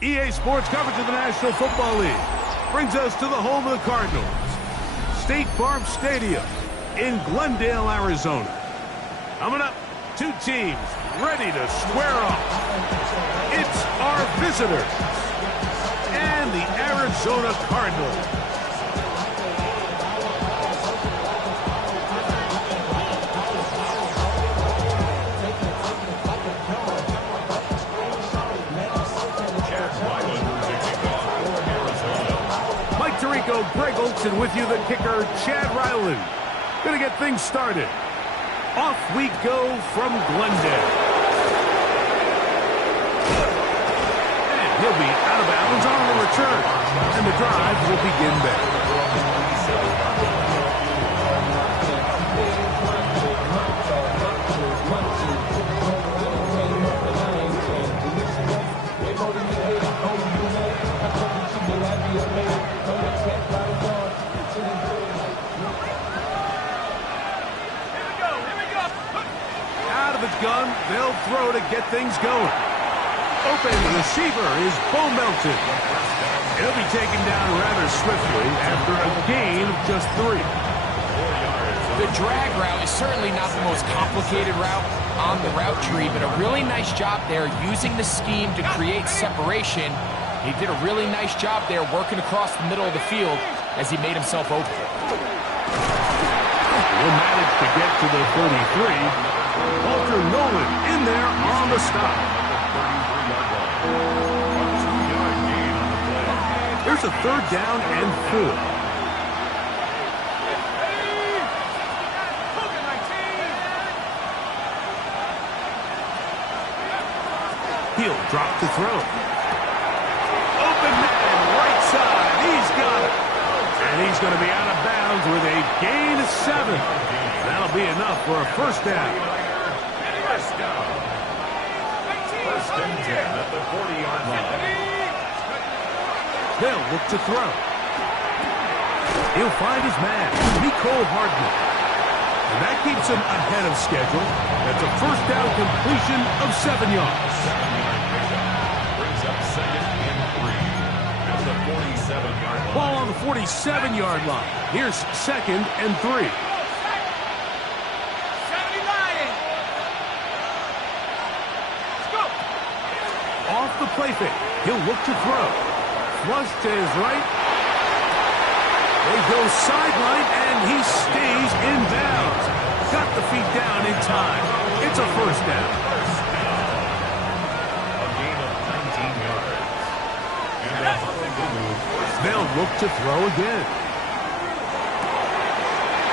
EA Sports coverage of the National Football League brings us to the home of the Cardinals, State Farm Stadium in Glendale, Arizona. Coming up, two teams ready to square off. It's our visitors and the Arizona Cardinals. Greg Olson with you, the kicker, Chad Ryland. Gonna get things started. Off we go from Glendale. And he'll be out of bounds on the return. And the drive will begin there. Gun, they'll throw to get things going. Open receiver is Bo Melton. He'll be taken down rather swiftly after a gain of just 3. The drag route is certainly not the most complicated route on the route tree, but a really nice job there using the scheme to create separation. He did a really nice job there working across the middle of the field as he made himself open. He'll manage to get to the 33. Walter Nolan in there on the stop. There's a 3rd down and 4. He'll drop to throw. Open man, right side. He's got it. And he's going to be out of bounds with a gain of 7. That'll be enough for a 1st down. First and 10 at the 40-yard line. They'll look to throw. He'll find his man, Nicole Hardman. And that keeps him ahead of schedule. That's a 1st down completion of 7 yards. Brings up 2nd and 3 at the 47-yard line. Ball on the 47-yard line. Here's 2nd and 3. The play fake. He'll look to throw. Flush to his right. They go sideline, and he stays in bounds. Got the feet down in time. It's a 1st down. A gain of 19 yards. And they'll look to throw again.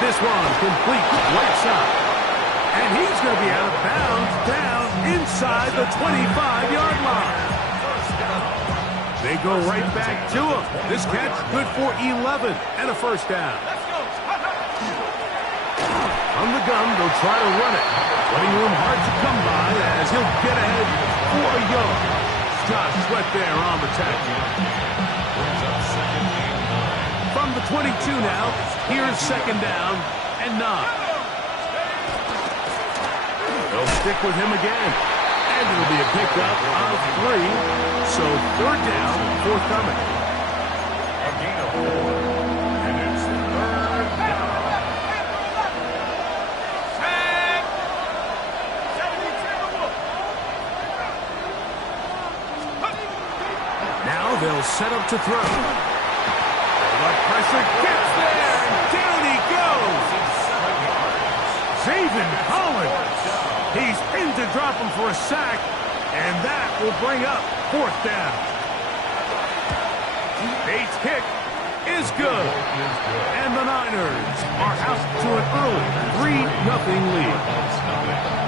This one complete right side. And he's going to be out of bounds down inside the 25-yard line. They go right back to him. This catch good for 11 and a 1st down. From the gun, they'll try to run it. Letting room hard to come by as he'll get ahead for a yard. Josh Sweat there on the tackle. From the 22 now, here's 2nd down and 9. They'll stick with him again. And it'll be a pickup of 3. So 3rd down, forthcoming. A gain of 4. And it's 3rd down. Now they'll set up to throw. The pressure gets there, and down he goes. 7 yards. Zaven Collins. He's in to drop him for a sack, and that will bring up 4th down. Bates' kick is good, and the Niners are out to an early 3-0 lead.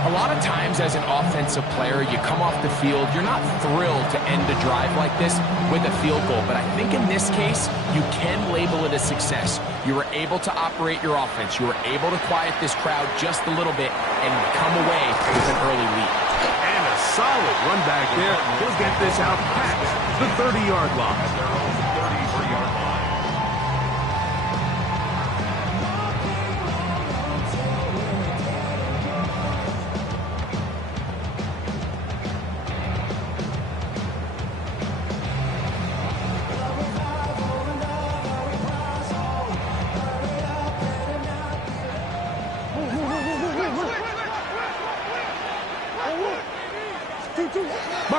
A lot of times as an offensive player, you come off the field, you're not thrilled to end a drive like this with a field goal. But I think in this case, you can label it a success. You were able to operate your offense. You were able to quiet this crowd just a little bit and come away with an early lead. And a solid run back there. He'll get this out past the 30-yard line. At their own 33-yard line.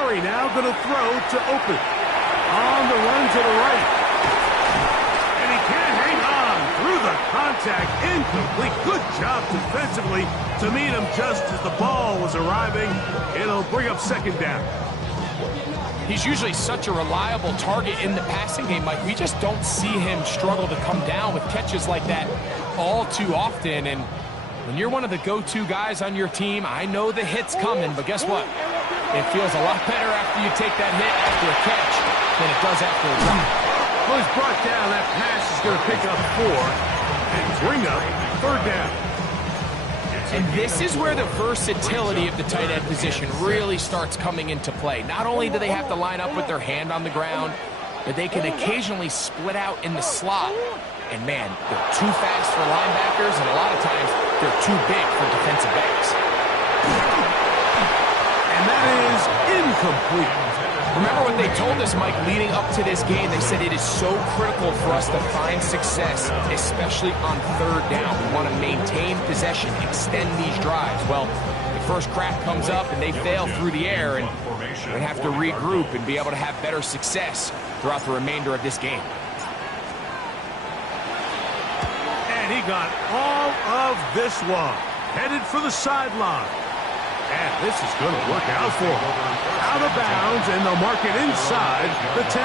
Murray now going to throw to open. On the run to the right. And he can't hang on through the contact. Incomplete. Good job defensively to meet him just as the ball was arriving. It'll bring up second down. He's usually such a reliable target in the passing game, Mike. We just don't see him struggle to come down with catches like that all too often. And when you're one of the go-to guys on your team, I know the hit's coming, but guess what? It feels a lot better after you take that hit after a catch than it does after a drop. Well, he's brought down. That pass is going to pick up 4 and bring up third down. And this is where the versatility of the tight end position really starts coming into play. Not only do they have to line up with their hand on the ground, but they can occasionally split out in the slot. And man, they're too fast for linebackers, and a lot of times they're too big for defensive backs. And that is incomplete. Remember what they told us, Mike, leading up to this game. They said it is so critical for us to find success, especially on third down. We want to maintain possession, extend these drives. Well, the first crack comes up and they fail through the air, and they have to regroup and be able to have better success throughout the remainder of this game. And he got all of this one. Headed for the sideline. And this is going to work out for him. Out of bounds, and they'll mark it inside the 10.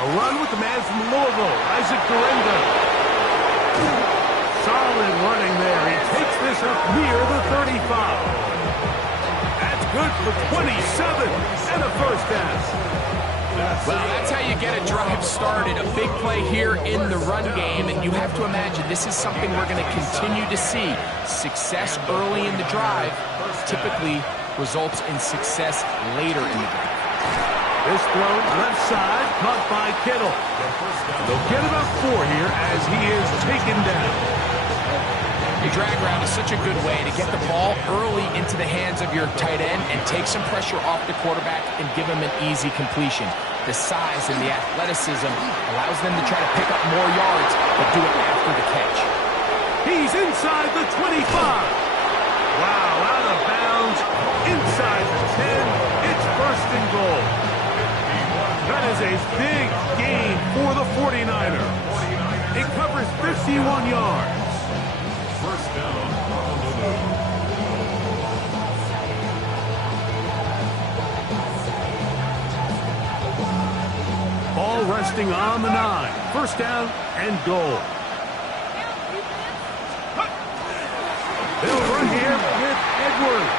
A run with the man from Louisville, Isaac Durendo. Solid running there. He takes this up near the 35. That's good for 27 and a first down. Well, that's how you get a drive started. A big play here in the run game, and you have to imagine this is something we're going to continue to see. Success early in the drive typically results in success later in the drive. This throw left side, caught by Kittle. They'll get about 4 here as he is taken down. Your drag route is such a good way to get the ball early into the hands of your tight end and take some pressure off the quarterback and give him an easy completion. The size and the athleticism allows them to try to pick up more yards, but do it after the catch. He's inside the 25. Wow, out of bounds, inside the 10. It's first and goal. That is a big gain for the 49ers. It covers 51 yards. First down. Ball resting on the 9. First down and goal. They'll run here with Edwards.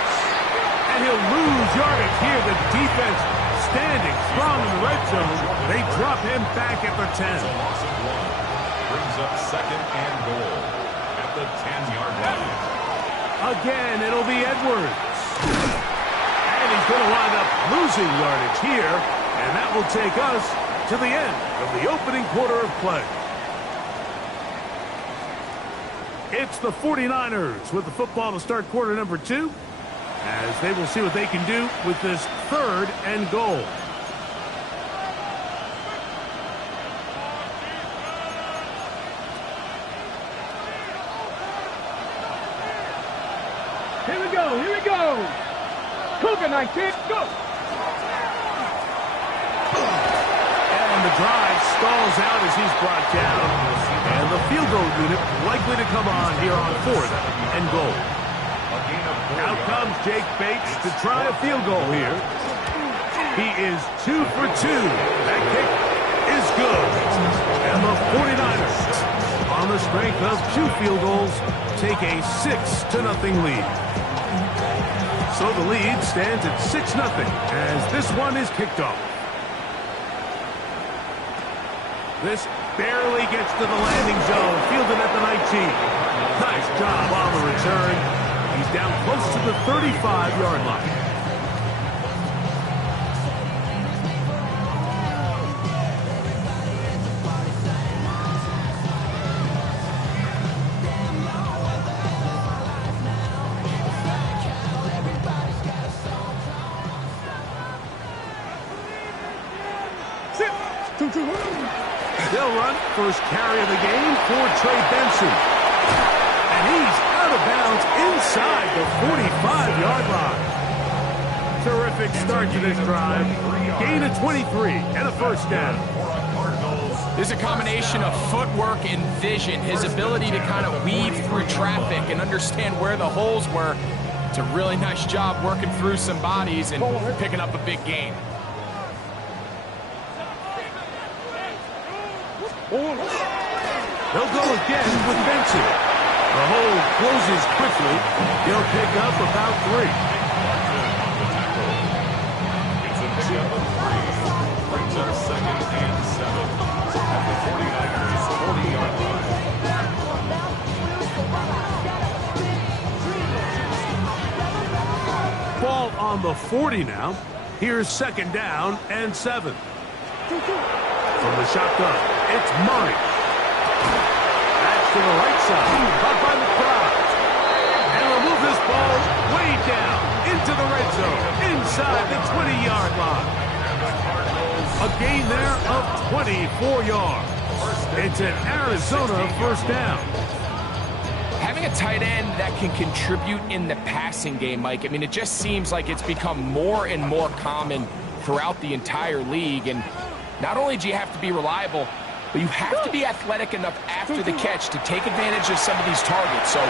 And he'll lose yardage here. The defense standing strong in the red zone. They drop him back at the 10. Brings up second and goal at the 10-yard line. Again, it'll be Edwards. And he's going to wind up losing yardage here. And that will take us to the end of the opening quarter of play. It's the 49ers with the football to start quarter number 2, as they will see what they can do with this third and goal. Here we go, here we go. Cougar night, kid, go. And the drive stalls out as he's brought down. And the field goal unit likely to come on here on fourth and goal. Out comes Jake Bates to try a field goal here. He is 2 for 2. That kick is good. And the 49ers, on the strength of 2 field goals, take a 6-0 lead. So the lead stands at 6-0 as this one is kicked off. This barely gets to the landing zone, fielded at the 19. Nice job on the return. He's down close to the 35-yard line. They'll run first carry of the game for Trey Benson. And he's out of bounds inside the 45-yard line. Terrific start to this drive. Gain of 23 and a first down. There's a combination of footwork and vision. His ability to kind of weave through traffic and understand where the holes were. It's a really nice job working through some bodies and picking up a big gain. They'll go again with Benson. The hole closes quickly. He'll pick up about 3. It's a pickup of 3. Brings up 2nd and 7 at the 49ers 40-yard line. Ball on the 40 now. Here's 2nd down and 7. From the shotgun, it's Murray. That's to the right side, caught by McBride. And will move this ball way down into the red zone, inside the 20-yard line. A gain there of 24 yards. It's an Arizona first down. Having a tight end that can contribute in the passing game, Mike, I mean, it just seems like it's become more and more common throughout the entire league. And not only do you have to be reliable, but you have to be athletic enough after the catch to take advantage of some of these targets. So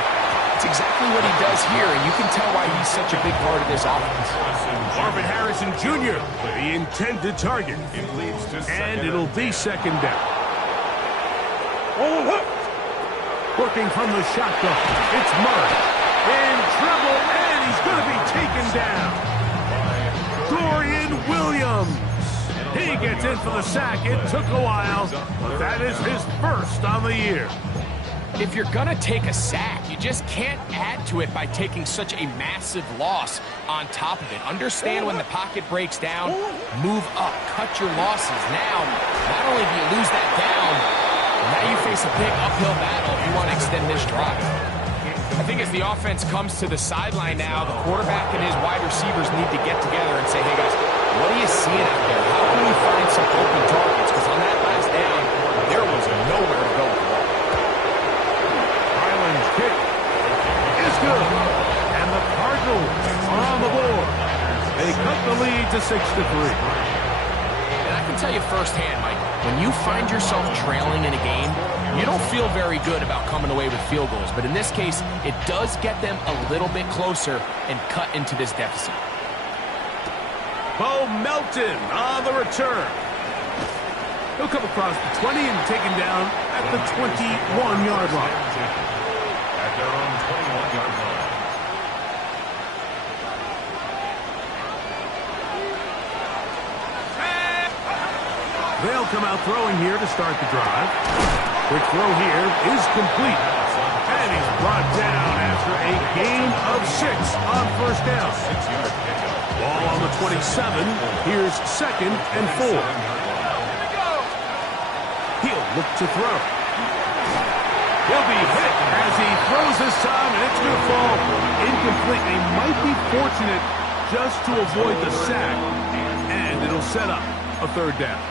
it's exactly what he does here, and you can tell why he's such a big part of this offense. Marvin Harrison Jr., the intended target. And it'll be 2nd down. Working from the shotgun, it's Murray. In trouble, and he's going to be taken down. Dorian Williams. He gets in for the sack. It took a while, but that is his first on the year. If you're going to take a sack, you just can't add to it by taking such a massive loss on top of it. Understand when the pocket breaks down, move up, cut your losses. Now, not only do you lose that down, now you face a big uphill battle if you want to extend this drive. I think as the offense comes to the sideline now, the quarterback and his wide receivers need to get together and say, hey guys, what are you seeing out there? How can we find some open targets? Because on that last down, there was nowhere to go. Highland's kick is good. And the Cardinals are on the board. They cut the lead to 6-3. And I can tell you firsthand, Mike, when you find yourself trailing in a game, you don't feel very good about coming away with field goals. But in this case, it does get them a little bit closer and cut into this deficit. Bo Melton on the return. He'll come across the 20 and taken down at the 21-yard line. At their own 21-yard line. They'll come out throwing here to start the drive. Quick throw here is complete. And he's brought down after a gain of 6 on first down. Ball on the 27. Here's 2nd and 4. He'll look to throw. He'll be hit as he throws this time, and it's going to fall incomplete. They might be fortunate just to avoid the sack, and it'll set up a 3rd down.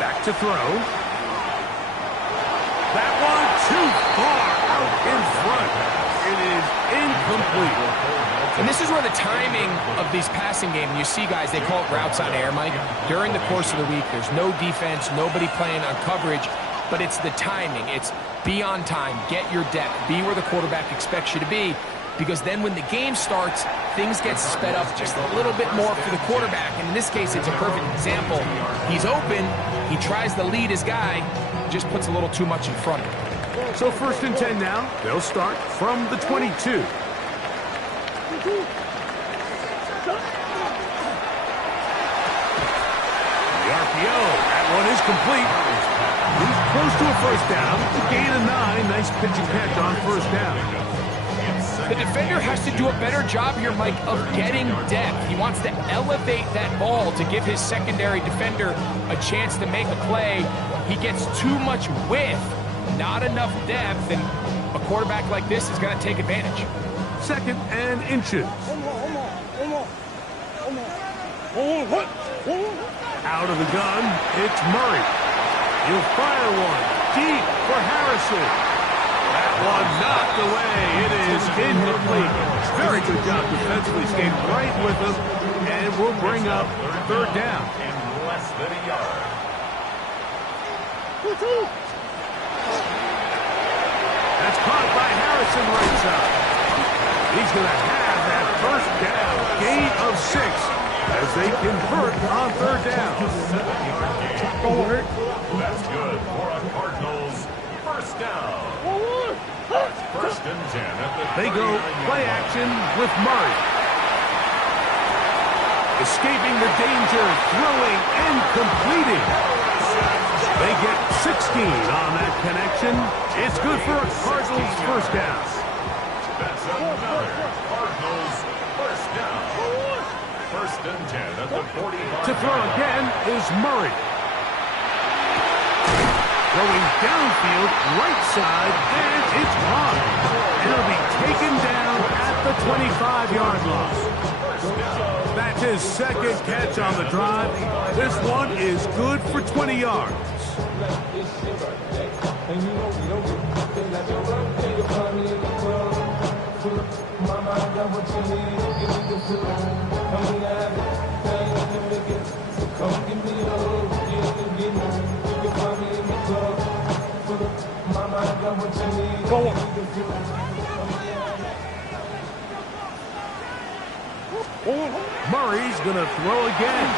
Back to throw. That one too far out in front. It is incomplete. And this is where the timing of these passing games, you see guys, they call it routes on air, Mike. During the course of the week, there's no defense, nobody playing on coverage, but it's the timing. It's be on time, get your depth, be where the quarterback expects you to be, because then when the game starts, things get sped up just a little bit more for the quarterback. And in this case, it's a perfect example. He's open, he tries to lead his guy, just puts a little too much in front of him. So 1st and 10 now. They'll start from the 22. The RPO, that one is complete. He's close to a first down. A gain of 9. Nice pitch and catch on first down. The defender has to do a better job here, Mike, of getting depth. He wants to elevate that ball to give his secondary defender a chance to make a play. He gets too much width, not enough depth, and a quarterback like this is going to take advantage. 2nd and inches. Out of the gun, it's Murray. He'll fire one deep for Harrison. That one knocked away. It is incomplete. Very good job defensively. Stayed right with him, and will bring up third down. In less than a yard. That's caught by Harrison right side. He's going to have that first down. Gain of 6 as they convert on third down. That's good for a Cardinals first down. First and 10 at the They go play action with Murray. Escaping the danger, throwing and completing. They get 16 on that connection. It's good for a Cardinals first down. That's another Cardinals first down. First and 10 at the 45. To throw again is Murray. Throwing downfield, right side, and it's caught. It'll be taken down at the 25-yard line. That's his second catch on the drive. This one is good for 20 yards. Murray's going to throw again.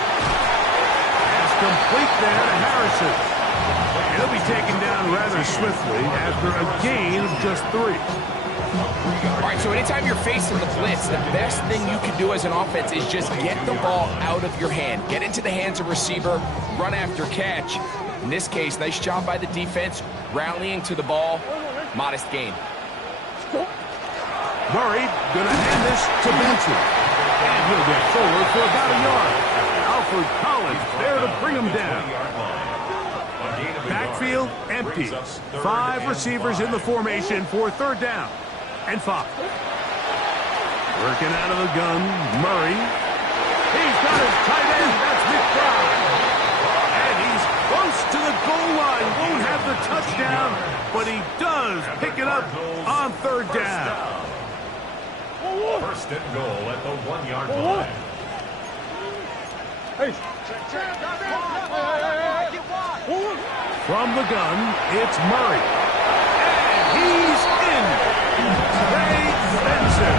Pass complete there to Harrison. He'll be taken down rather swiftly after a gain of just 3. All right, so anytime you're facing the blitz, the best thing you can do as an offense is just get the ball out of your hand. Get into the hands of receiver, run after catch. In this case, nice job by the defense, rallying to the ball. Modest gain. Murray going to hand this to Benson. And he'll get forward for about a yard. Alfred Collins there to bring him down. Backfield empty. 5 receivers in the formation for third down and 5. Working out of the gun, Murray. He's got his tight end. That's McBride. And he's close to the goal line. Won't have the touchdown, but he does pick it up on third down. First and goal at the 1-yard line. From the gun, it's Murray. And he's in. Trey Benson.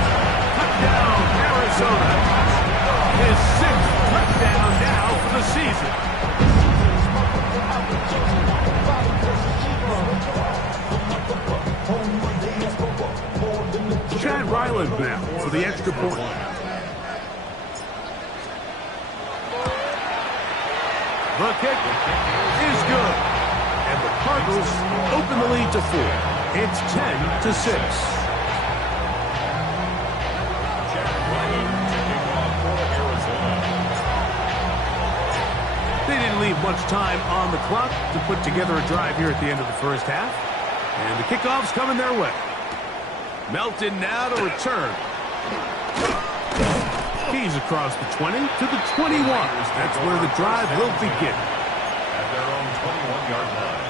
Touchdown, Arizona. His 6th touchdown now for the season. Chad Ryland now for the extra point. The kick is good. And the Cardinals open the lead to 4. It's 10-6. They didn't leave much time on the clock to put together a drive here at the end of the first half. And the kickoff's coming their way. Melton now to return. He's across the 20 to the 21. That's where the drive will begin. At their own 21-yard line.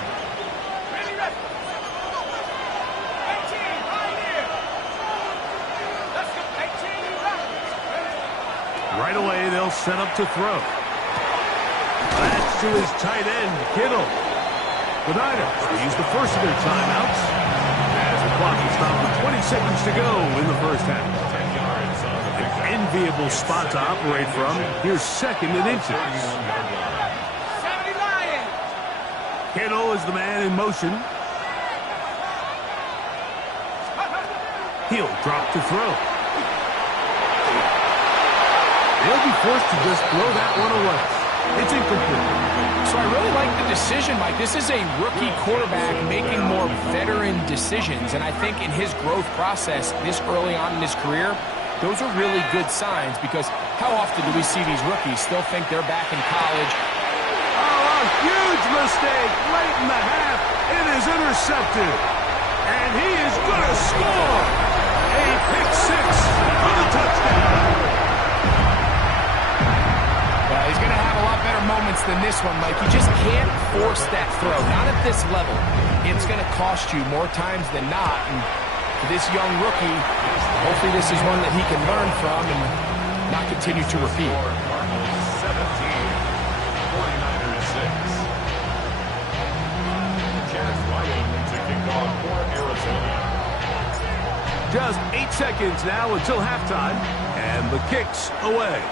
Right away, they'll set up to throw. That's to his tight end, Kittle. The Niners use the first of their timeouts as the clock is stopped with 20 seconds to go in the first half. 10 yards on the big An enviable spot to operate from. Here's second and inches. 31-yard line. Kittle is the man in motion. He'll drop to throw. They'll be forced to just throw that one away. It's incomplete. So I really like the decision, Mike. This is a rookie quarterback making more veteran decisions, and I think in his growth process this early on in his career, those are really good signs because how often do we see these rookies still think they're back in college? Oh, a huge mistake late in the half. It is intercepted. And he is going to score. A pick 6 for the touchdown. He's going to have a lot better moments than this one, Mike. You just can't force that throw. Not at this level. It's going to cost you more times than not. And for this young rookie, hopefully this is one that he can learn from and not continue to repeat. 17, 49ers 6. Chad Ryan to kick off for Arizona. Just 8 seconds now until halftime, and the kick's away.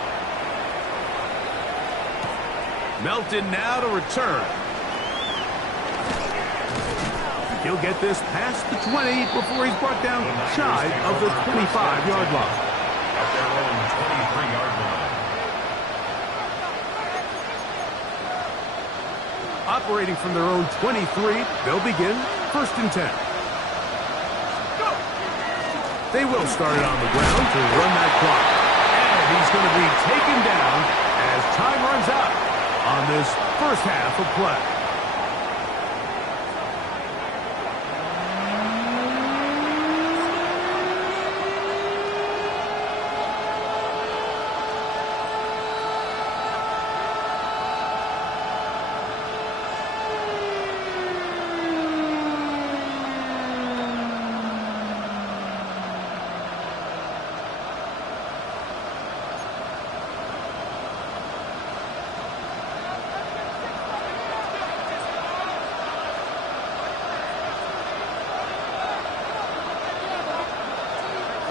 Melton now to return. He'll get this past the 20 before he's brought down shy of the 25-yard line. At their own 23-yard line. Operating from their own 23, they'll begin 1st and 10. They will start it on the ground to run that clock. And he's going to be taken down as time runs out on this first half of play.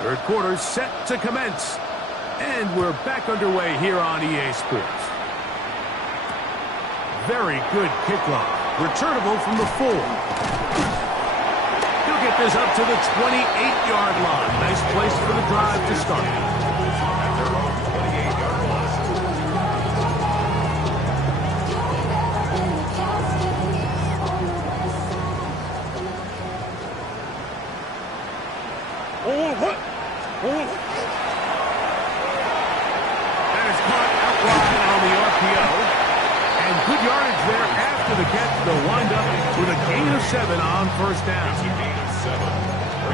Third quarter set to commence. And we're back underway here on EA Sports. Very good kickoff. Returnable from the 4. He'll get this up to the 28-yard line. Nice place for the drive to start. At their own 28-yard line. That is caught out wide on the RPO. And good yardage there after the catch. They'll wind up with a gain of 7 on first down. It's a gain of 7.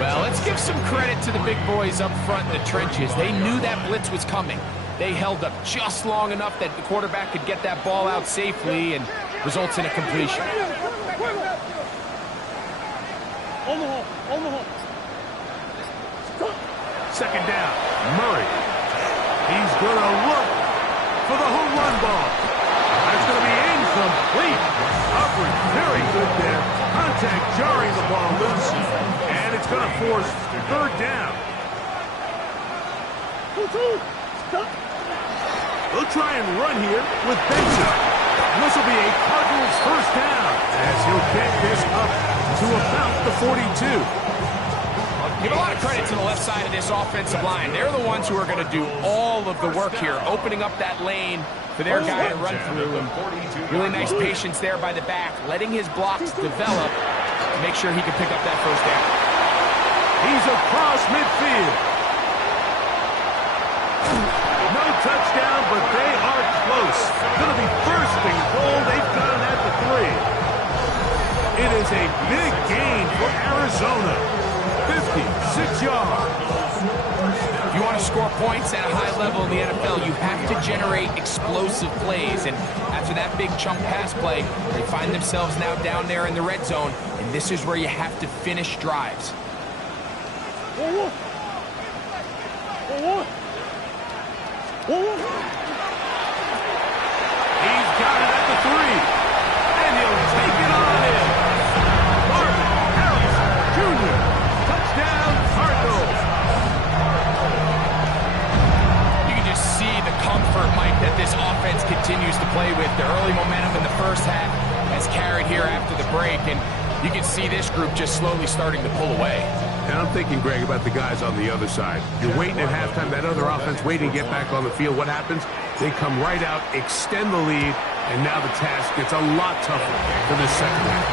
Well, let's give some credit to the big boys up front in the trenches. They knew that blitz was coming. They held up just long enough that the quarterback could get that ball out safely and results in a completion. Second down. Murray. He's going to look for the home run ball. That's going to be incomplete. Coverage very good there. Contact jarring the ball loose. And it's going to force third down. They'll try and run here with Benson. This will be a Cardinals first down as he'll get this up to about the 42. Give a lot of credit to the left side of this offensive line. They're the ones who are going to do all of the work here, opening up that lane for their guy to run through. And really nice patience there by the back, letting his blocks develop to make sure he can pick up that first down. He's across midfield. No touchdown, but they are close. Going to be first and goal. They've got it at the 3. It is a big gain for Arizona. 56 yards. If you want to score points at a high level in the NFL, you have to generate explosive plays. And after that big chunk pass play, they find themselves now down there in the red zone. And this is where you have to finish drives. He's got it at the 3. And he'll take it on in. Marvin Harrison Jr. Touchdown, Cardinals. You can just see the comfort, Mike, that this offense continues to play with. The early momentum in the first half has carried here after the break, and you can see this group just slowly starting to pull away. And I'm thinking, Greg, about the guys on the other side. You're waiting at halftime, that other offense waiting to get back on the field. What happens? They come right out, extend the lead, and now the task gets a lot tougher for this second half.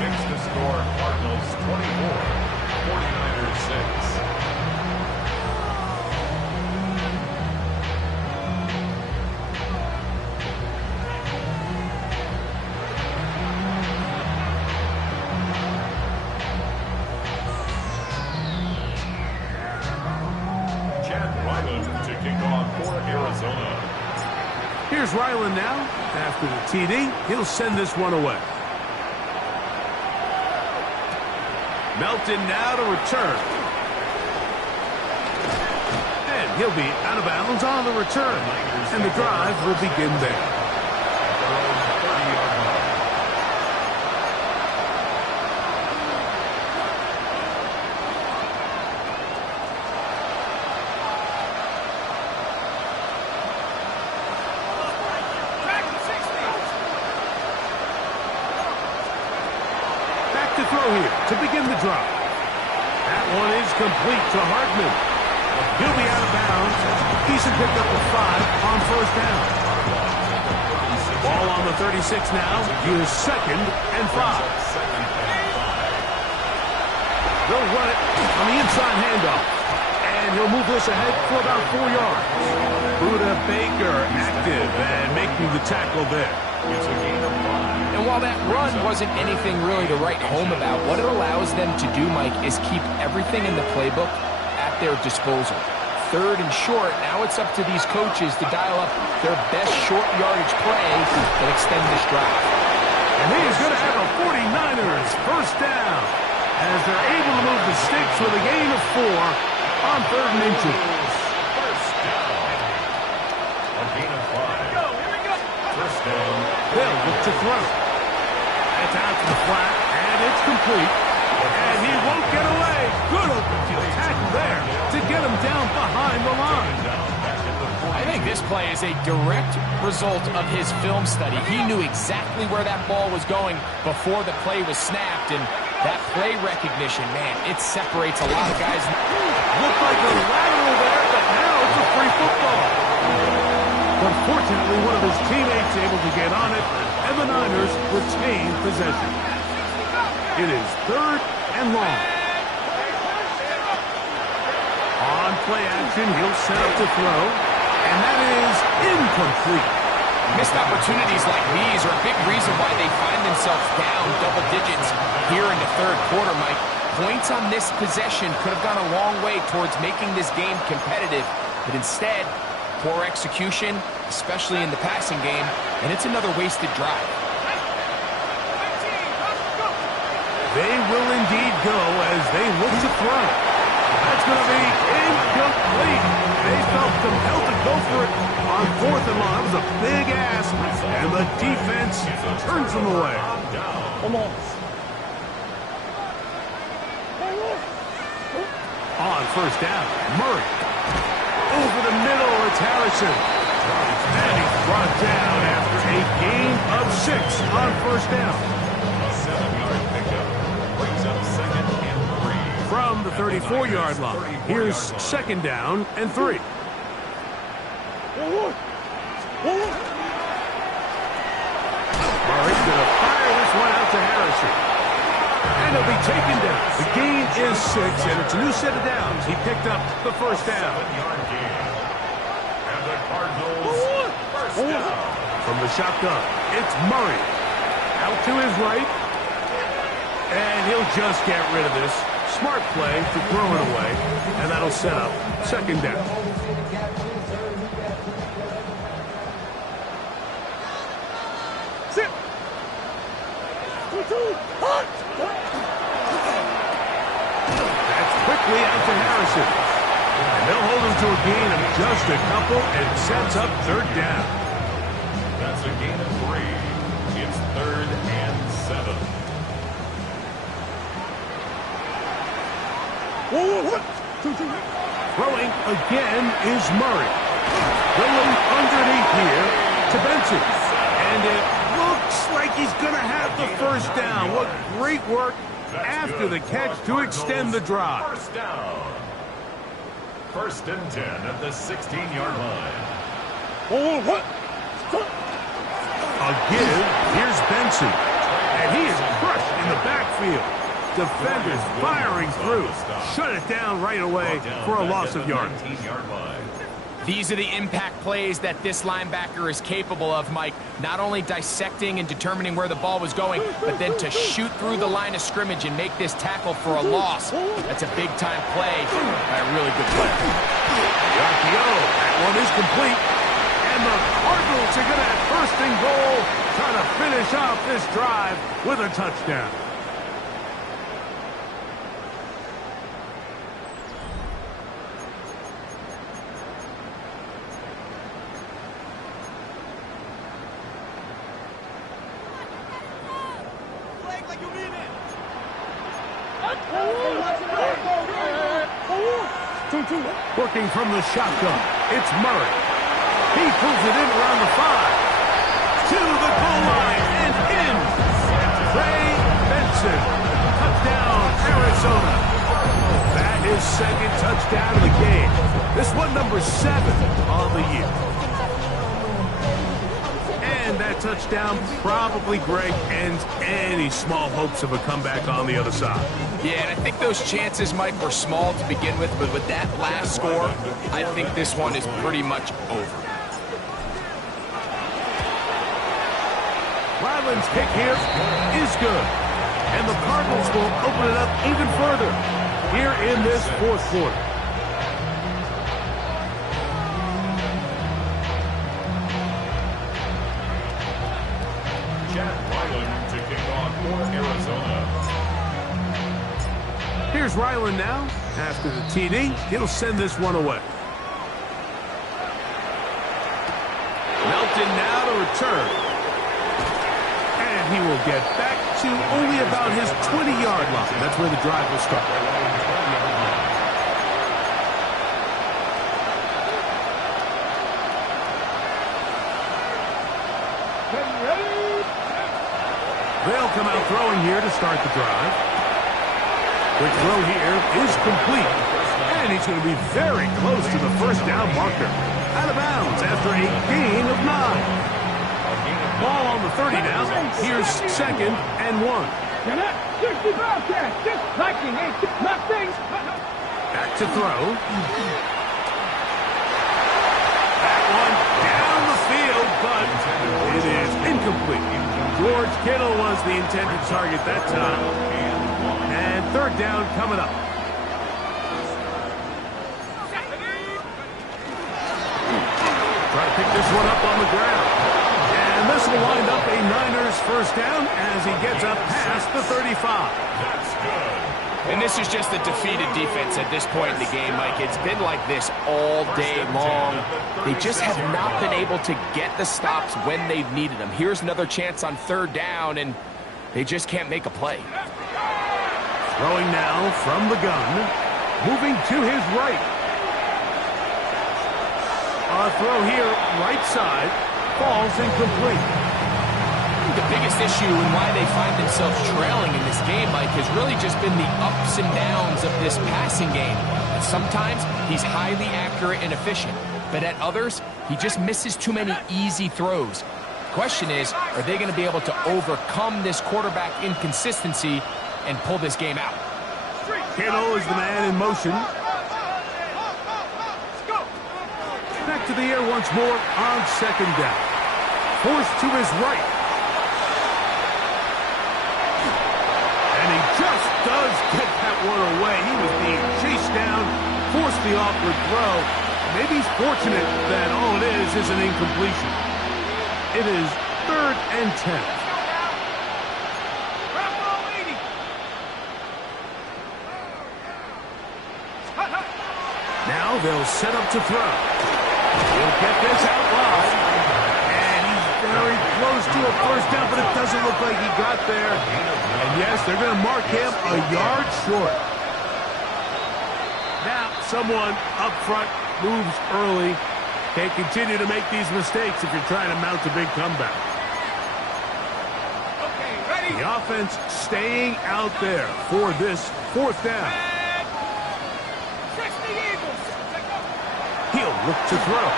Fix the score, Cardinals 24, 49ers 6. Chad Ryan to kick off for Arizona. Here's Ryland now. After the TD, he'll send this one away. Melton now to return. And he'll be out of bounds on the return. And the drive will begin there. To throw here to begin the drive. That one is complete to Hartman. He'll be out of bounds. Eason picked up a 5 on first down. Ball on the 36 now. Here's 2nd and 5. They'll run it on the inside handoff. And he'll move this ahead for about 4 yards. Buda Baker active and making the tackle there. It's a gain of 5. And while that run wasn't anything really to write home about, what it allows them to do, Mike, is keep everything in the playbook at their disposal. 3rd and short, now it's up to these coaches to dial up their best short yardage play and extend this drive. And he's going to have a 49ers first down as they're able to move the sticks with a gain of 4 on 3rd and inches. First down. A gain of 5. First down. They'll look to throw. That's out to the flat, and it's complete. And he won't get away. Good open field tackle there to get him down behind the line. I think this play is a direct result of his film study. He knew exactly where that ball was going before the play was snapped, and that play recognition, man, it separates a lot of guys. Looked like a lateral there, but now it's a free football. But fortunately, one of his teammates able to get on it, and the Niners retain possession. It is 3rd and long. On play action, he'll set up to throw, and that is incomplete. Missed opportunities like these are a big reason why they find themselves down double digits here in the 3rd quarter, Mike. Points on this possession could have gone a long way towards making this game competitive, but instead, poor execution, especially in the passing game, and it's another wasted drive. They will indeed go as they look to throw. That's going to be incomplete. They felt compelled to go for it on 4th and long. It was a big ask, and the defense turns them away. On first down, Murray. Over the middle, it's Harrison. And he's brought down after a gain of 6 on first down. A 7-yard pickup brings up 2nd and 3. From the 34-yard line, here's 2nd down and 3. Murray's going to fire this one out to Harrison. And he'll be taken down. The gain is 6, and it's a new set of downs. He picked up the first down. 7-yard gain. And the Cardinals first down. From the shotgun, it's Murray. Out to his right. And he'll just get rid of this. Smart play to throw it away. And that'll set up 2nd down. Sit. 2-2. Hot. That's quickly out to Harrison. And they'll hold him to a gain of just a couple, and it sets up 3rd down. That's a gain of 3. It's 3rd and 7. Throwing again is Murray. Going underneath here to Benson. And it looks like he's going to have the first down. What great work after the catch to extend the drive. First down. 1st and 10 at the 16-yard line. A give. Here's Benson. And he is crushed in the backfield. Defenders firing through. Shut it down right away for a loss of yardage. These are the impact plays that this linebacker is capable of, Mike. Not only dissecting and determining where the ball was going, but then to shoot through the line of scrimmage and make this tackle for a loss. That's a big-time play by a really good player. The RPO. That one is complete. And the Cardinals Cardinals are going to have first and goal, trying to finish off this drive with a touchdown. Working from the shotgun, it's Murray. He pulls it in around the 5. To the goal line and in. Ray Benson. Touchdown, Arizona. That is second touchdown of the game. This one number 7 on the year. And that touchdown probably, Greg, ends any small hopes of a comeback on the other side. Yeah, and I think those chances, Mike, were small to begin with, but with that last score, I think this one is pretty much over. Ryland's kick here is good. And the Cardinals will open it up even further here in this fourth quarter. Ryland to kick off for Arizona. Here's Ryland now. After the TD, he'll send this one away. Melton now to return. And he will get back to only about his 20-yard line. That's where the drive will start. They'll come out throwing here to start the drive. Quick throw here is complete. And he's going to be very close to the first down marker. Out of bounds after a gain of 9. Ball on the 30 now. Here's second and 1. Back to throw. That one down the field, but it is incomplete. George Kittle was the intended target that time. And third down coming up. Try to pick this one up on the ground. And this will wind up a Niners first down as he gets up past the 35. That's good. And this is just a defeated defense at this point in the game, Mike. It's been like this all day long. They just have not been able to get the stops when they've needed them. Here's another chance on third down, and they just can't make a play. Throwing now from the gun. Moving to his right. A throw here, right side. Falls incomplete. The biggest issue and why they find themselves trailing in this game, Mike, has really just been the ups and downs of this passing game. And sometimes he's highly accurate and efficient, but at others, he just misses too many easy throws. The question is, are they going to be able to overcome this quarterback inconsistency and pull this game out? Kittle is the man in motion. Back to the air once more on second down. Forced to his right. And he just does get that one away. He was being chased down, forced the awkward throw. Maybe he's fortunate that all it is an incompletion. It is 3rd and 10. Now they'll set up to throw. He'll get this out wide. And he's very close to a first down, but it doesn't look like he got there. And yes, they're going to mark him a yard short. Now someone up front moves early. Can't continue to make these mistakes if you're trying to mount a big comeback. Okay, ready? The offense staying out there for this fourth down. He'll look to throw.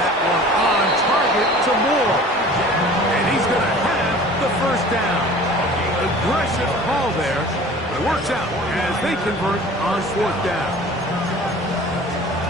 That one on target to Moore. And he's going to have the first down. Aggressive call there, but it works out as they convert on fourth down.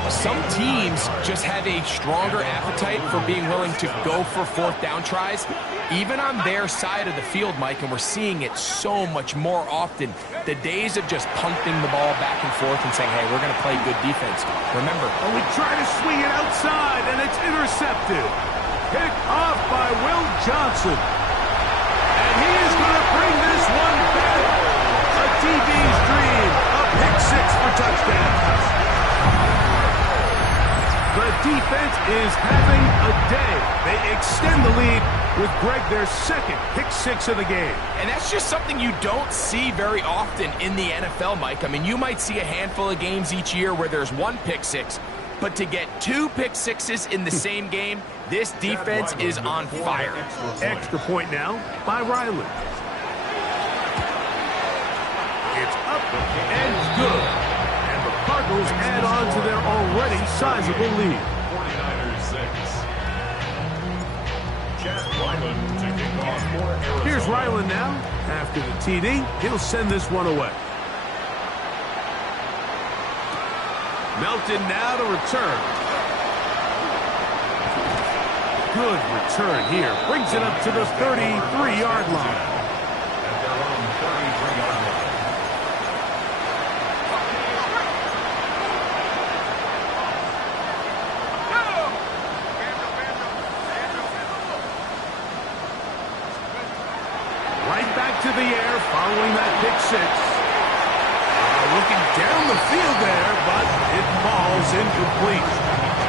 A some teams just have a stronger appetite for being willing to go for fourth down tries, even on their side of the field, Mike, and we're seeing it so much more often. The days of just punting the ball back and forth and saying, hey, we're going to play good defense. Remember. Oh, we try to swing it outside, and it's intercepted. Picked off by Will Johnson. And he is going to bring this one back. A TV's dream. A pick six for touchdown. The defense is having a day. They extend the lead with Greg, their second pick six of the game. And that's just something you don't see very often in the NFL, Mike. I mean, you might see a handful of games each year where there's one pick six, but to get two pick sixes in the same game, this defense is on fire. Extra point now by Ryland. It's up and good. And the Cardinals add on to their already sizable lead. 49ers 6. Ryland to kick off for Arizona. Here's Ryland now. After the TD, he'll send this one away. Melton now to return. Good return here. Brings it up to the 33-yard line. At their own 33-yard line. Right back to the air following that pick six. Looking down the field there, but it falls incomplete.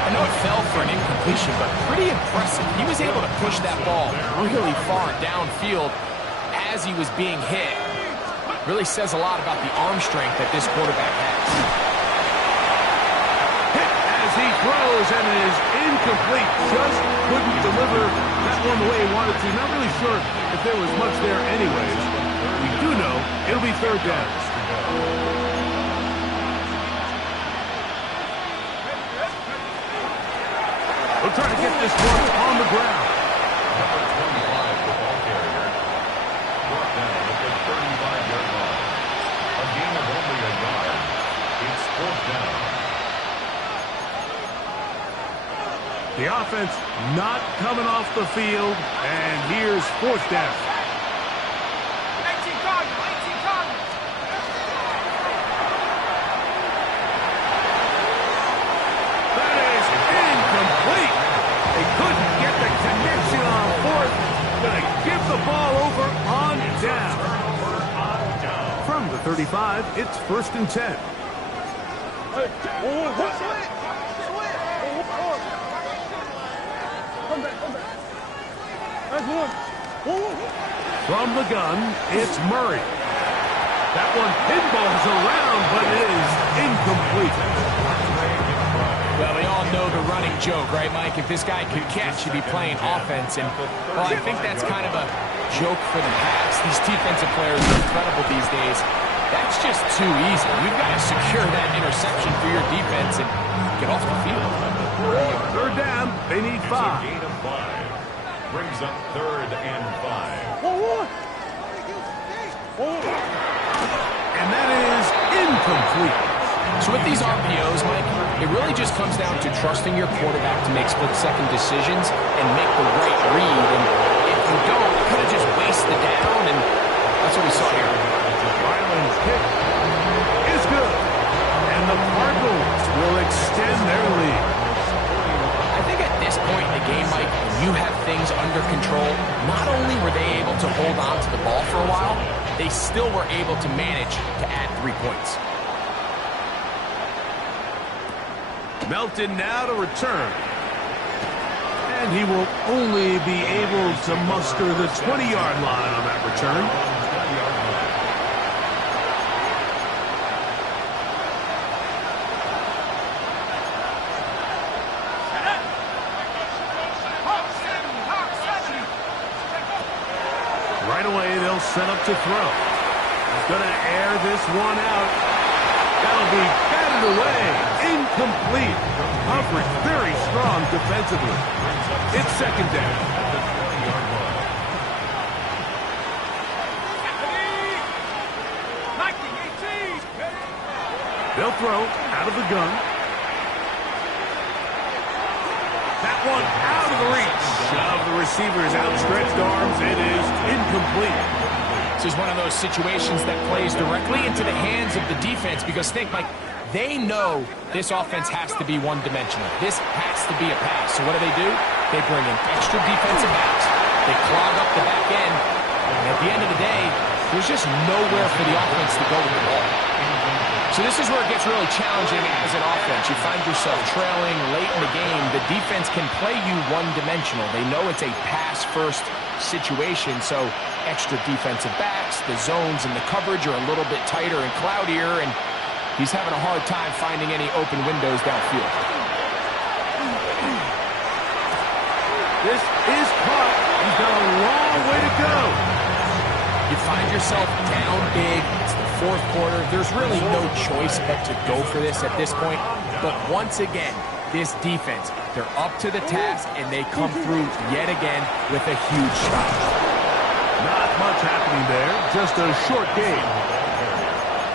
I know it fell for an incompletion, but pretty impressive. He was able to push that ball really far downfield as he was being hit. Really says a lot about the arm strength that this quarterback has. Hit as he throws, and it is incomplete. Just couldn't deliver that one the way he wanted to. Not really sure if there was much there anyways. We do know it'll be third down. We'll try to get this one on the ground. Number 25, the ball carrier. Brought down at the 35-yard line. A gain of only a yard. It's fourth down. The offense not coming off the field, and here's fourth down. That is incomplete. They couldn't get the connection on fourth. Gonna give the ball over on down. From the 35, it's 1st and 10. From the gun, it's Murray. That one pinballs around, but it is incomplete. Well, we all know the running joke, right, Mike? If this guy could catch, he'd be playing offense. And, well, I think that's kind of a joke for the past. These defensive players are incredible these days. That's just too easy. You've got to secure that interception for your defense and get off the field. Third down, they need It's 5. a gain of 5. Brings up 3rd and 5. And that is incomplete. So with these RPOs, Mike, it really just comes down to trusting your quarterback to make split-second decisions and make the right read. And if you don't, you kind of just waste the down, and that's what we saw here. Ryland's kick is good. And the Cardinals will extend their lead. I think at this point in the game, Mike, when you have things under control, not only were they able to hold on to the ball for a while, they still were able to manage to add 3 points. Melton now to return. And he will only be able to muster the 20-yard line on that return. Right away, they'll set up to throw. He's going to air this one out. That'll be batted away. Incomplete. Coverage very strong defensively. It's second down. They'll throw out of the gun. that one out of the reach of the receiver's outstretched arms. It is incomplete. This is one of those situations that plays directly into the hands of the defense because think, Mike, they know this offense has to be one-dimensional. This has to be a pass. So what do? They bring in extra defensive backs. They clog up the back end. And at the end of the day, there's just nowhere for the offense to go with the ball. So this is where it gets really challenging as an offense. You find yourself trailing late in the game. The defense can play you one-dimensional. They know it's a pass-first situation, so extra defensive backs, the zones and the coverage are a little bit tighter and cloudier, and he's having a hard time finding any open windows downfield. This is caught. He's got a long way to go. You find yourself down big. It's the fourth quarter. There's really no choice but to go for this at this point. But once again, this defense, they're up to the task, and they come through yet again with a huge shot. Not much happening there. Just a short game.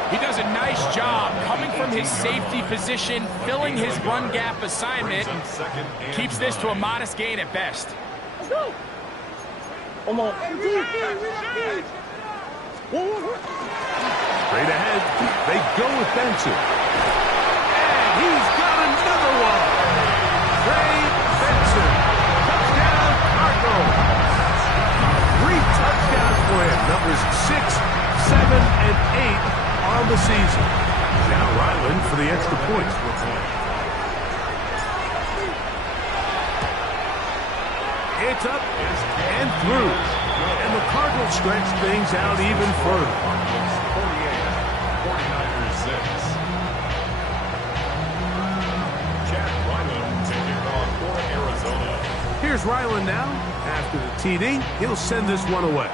He does a nice job coming from his safety position, filling his run gap assignment, and keeps this to a modest gain at best. Straight ahead, they go with Benson. And he's got another one. Trey Benson. Touchdown, Cardinals. 3 touchdowns for him. Numbers 6, 7, and 8 on the season. Now Ryland for the extra point. It's up and through. And the Cardinals stretch things out even further. 49ers 6. Chad Ryland taking on for Arizona. Here's Ryland now. After the TD, he'll send this one away.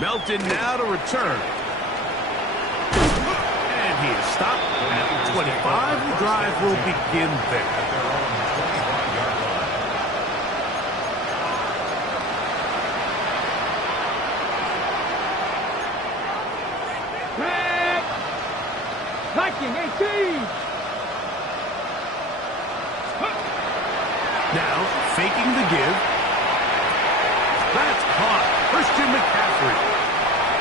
Melton now to return. And he is stopped at the 25. The drive will begin there. Viking 18. Now, faking the give. That's caught. Christian McCaffrey.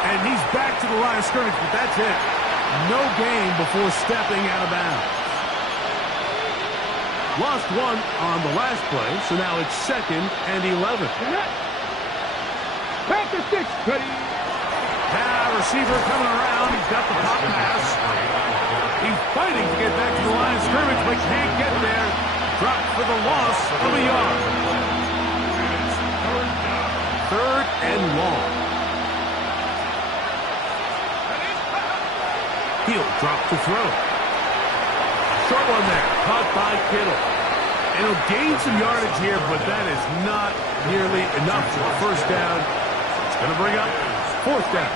And he's back to the line of scrimmage, but that's it. No gain before stepping out of bounds. Lost one on the last play, so now it's 2nd and 11. Back to 6. Ready. Now, receiver coming around. He's got the pop pass. He's fighting to get back to the line of scrimmage, but can't get there. Dropped for the loss of a yard. 3rd and long. He'll drop to throw. Short one there. Caught by Kittle. And he'll gain some yardage here, but that is not nearly enough for a first down. It's going to bring up 4th down.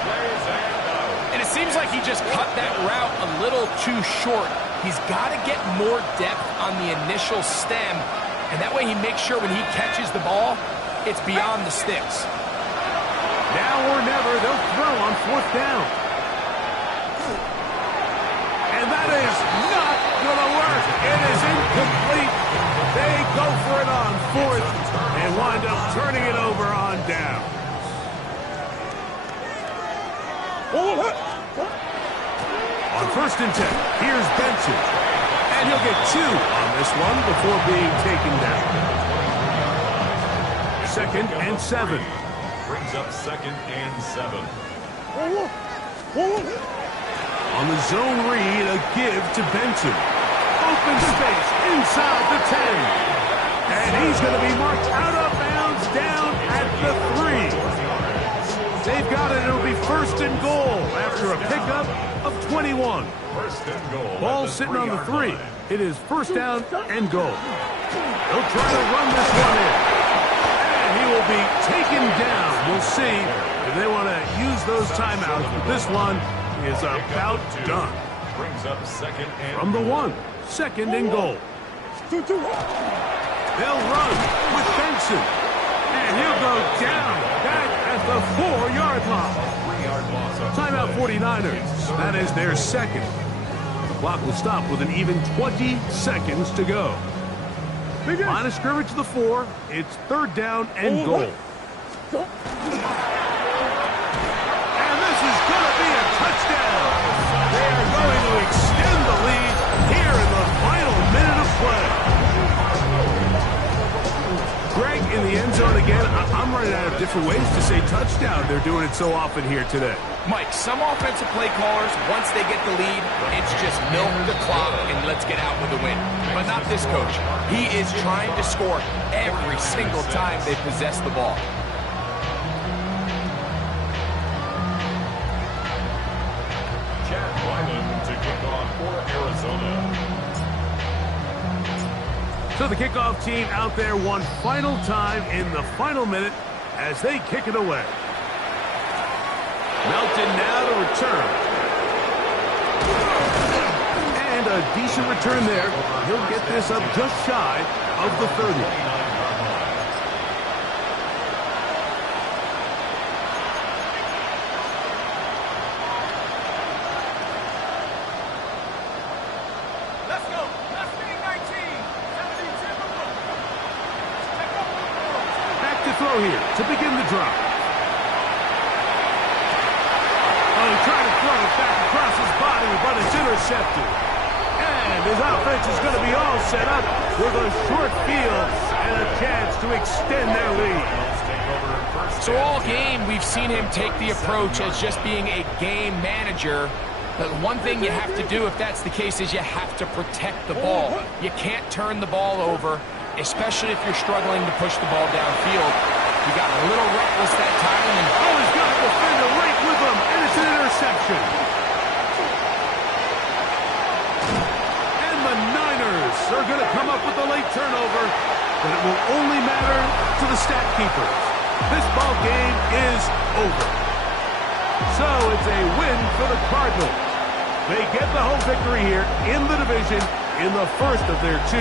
And it seems like he just cut that route a little too short. He's got to get more depth on the initial stem, and that way he makes sure when he catches the ball, it's beyond the sticks. Now or never, they'll throw on 4th down. And that is not going to work. It is incomplete. They go for it on 4th and wind up turning it over on down. On 1st and 10, here's Benson. And he'll get 2 on this one before being taken down. 2nd and 7. Brings up 2nd and 7. On the zone read, a give to Benson. Open space inside the 10. And he's going to be marked out of bounds down at the 3. They've got it. It'll be 1st and goal after a pickup of 21. 1st and goal. Ball sitting on the 3. It is 1st down and goal. They'll try to run this one in. And he will be taken down. We'll see if they want to use those timeouts. But this one is about done. Brings up 2nd and From the 1. 2nd and goal. They'll run with Benson. And he'll go down back at the 4-yard line. 3-yard loss. Timeout 49ers. That is their 2nd. Clock will stop with an even 20 seconds to go. Line of scrimmage to the 4. It's third down and goal. And this is going to be a touchdown. They are going to extend the lead here in the final minute of play. Greg, in the end zone again. I'm running out of different ways to say touchdown. They're doing it so often here today. Mike, some offensive play callers, once they get the lead, it's just milk the clock and let's get out with a win. But not this coach. He is trying to score every single time they possess the ball. To kick off for Arizona. So the kickoff team out there one final time in the final minute as they kick it away. Melton now to return. And a decent return there. He'll get this up just shy of the 30. Throw here to begin the drive. Oh, he tried to throw it back across his body, but it's intercepted. And his offense is going to be all set up with a short field and a chance to extend their lead. So all game, we've seen him take the approach as just being a game manager. But one thing you have to do if that's the case is you have to protect the ball. You can't turn the ball over, especially if you're struggling to push the ball downfield. He got a little reckless that time. And oh, he's got a defender right with him, and it's an interception. And the Niners are going to come up with a late turnover, but it will only matter to the stat keepers. This ball game is over. So it's a win for the Cardinals. They get the home victory here in the division in the first of their 2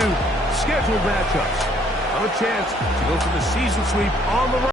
scheduled matchups. Have a chance to go for the season sweep on the road.